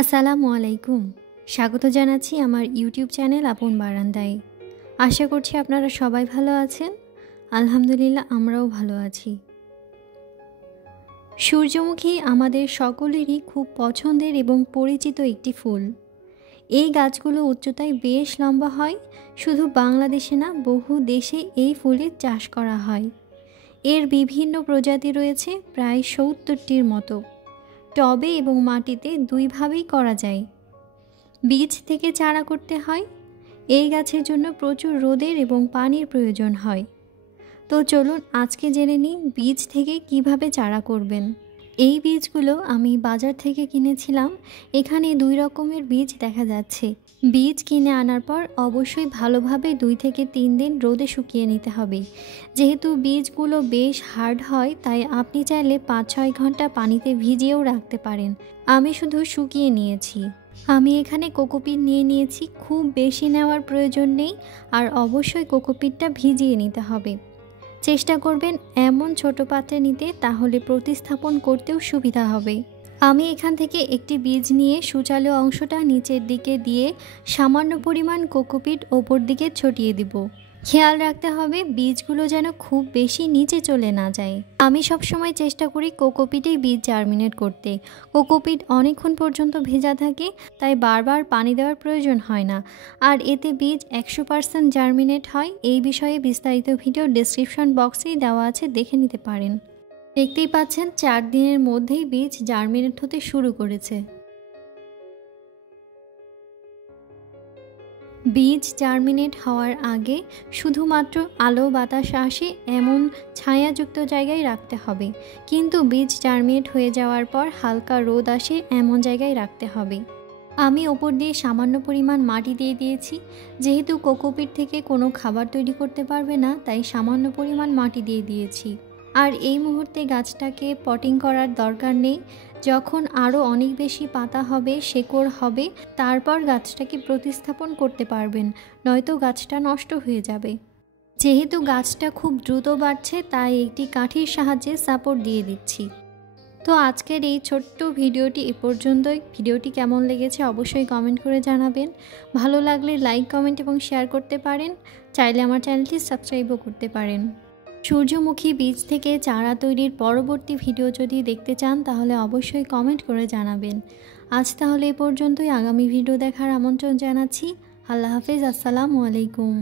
আসসালামু আলাইকুম। স্বাগত জানাচ্ছি আমার ইউটিউব চ্যানেল আপন বারান্দায়। আশা করছি আপনারা সবাই ভালো আছেন। আলহামদুলিল্লাহ আমরাও ভালো আছি। সূর্যমুখী আমাদের সকলেরই খুব পছন্দের এবং পরিচিত একটি ফুল। এই গাছগুলো উচ্চতায় বেশ লম্বা হয়। শুধু বাংলাদেশে না, বহু দেশে এই ফুলের চাষ করা হয়। এর বিভিন্ন প্রজাতি রয়েছে, প্রায় ৭০টির মতো। টবে এবং মাটিতে দুইভাবেই করা যায়। বীজ থেকে চারা করতে হয়। এই গাছের জন্য প্রচুর রোদের এবং পানির প্রয়োজন হয়। তো চলুন আজকে জেনে নিই বীজ থেকে কিভাবে চারা করবেন। এই বীজগুলো আমি বাজার থেকে কিনেছিলাম। এখানে 2 রকমের বীজ দেখা যাচ্ছে। বীজ কিনে আনার পর অবশ্যই ভালোভাবে 2 থেকে 3 দিন রোদে শুকিয়ে নিতে হবে। যেহেতু বীজগুলো বেশ হার্ড হয়, তাই আপনি চাইলে 5-6 ঘন্টা পানিতে ভিজিয়েও রাখতে পারেন। আমি শুধু শুকিয়ে নিয়েছি। আমি এখানে কোকোপিট নিয়ে নিয়েছি। খুব বেশি নেওয়ার প্রয়োজন নেই, আর অবশ্যই কোকোপিটটা ভিজিয়ে নিতে হবে। চেষ্টা করবেন এমন ছোট পাত্রে নিতে, তাহলে প্রতিস্থাপন করতেও সুবিধা হবে। আমি এখান থেকে একটি বীজ নিয়ে সূচালো অংশটা নিচের দিকে দিয়ে সামান্য পরিমাণ কোকোপিট ওপর দিকে ছড়িয়ে দিব। খেয়াল রাখতে হবে বীজগুলো যেন খুব বেশি নিচে চলে না যায়। আমি সবসময় চেষ্টা করি কোকোপিটেই বীজ জার্মিনেট করতে। কোকোপিট অনেকক্ষণ পর্যন্ত ভেজা থাকে, তাই বারবার পানি দেওয়ার প্রয়োজন হয় না, আর এতে বীজ 100% জার্মিনেট হয়। এই বিষয়ে বিস্তারিত ভিডিও ডেসক্রিপশন বক্সেই দেওয়া আছে, দেখে নিতে পারেন। দেখতেই পাচ্ছেন 4 দিনের মধ্যেই বীজ জার্মিনেট হতে শুরু করেছে। বীজ জার্মিনেট হওয়ার আগে শুধুমাত্র আলো বাতাস আসে এমন ছায়াযুক্ত জায়গায় রাখতে হবে, কিন্তু বীজ জার্মিনেট হয়ে যাওয়ার পর হালকা রোদ আসে এমন জায়গায় রাখতে হবে। আমি ওপর দিয়ে সামান্য পরিমাণ মাটি দিয়ে দিয়েছি। যেহেতু কোকোপিট থেকে কোনো খাবার তৈরি করতে পারবে না, তাই সামান্য পরিমাণ মাটি দিয়ে দিয়েছি। আর এই মুহূর্তে গাছটাকে পটিং করার দরকার নেই। যখন আরও অনেক বেশি পাতা হবে, শেকড় হবে, তারপর গাছটাকে প্রতিস্থাপন করতে পারবেন, নয়তো গাছটা নষ্ট হয়ে যাবে। যেহেতু গাছটা খুব দ্রুত বাড়ছে, তাই একটি কাঠির সাহায্যে সাপোর্ট দিয়ে দিচ্ছি। তো আজকের এই ছোট্ট ভিডিওটি এ পর্যন্তই। ভিডিওটি কেমন লেগেছে অবশ্যই কমেন্ট করে জানাবেন। ভালো লাগলে লাইক, কমেন্ট এবং শেয়ার করতে পারেন। চাইলে আমার চ্যানেলটি সাবস্ক্রাইবও করতে পারেন। সূর্যমুখী বীজ থেকে চারা তৈরির পরবর্তী ভিডিও যদি দেখতে চান, তাহলে অবশ্যই কমেন্ট করে জানাবেন। আজ তাহলে এ পর্যন্তই। আগামী ভিডিও দেখার আমন্ত্রণ জানাচ্ছি। আল্লাহ হাফেজ। আসসালামু আলাইকুম।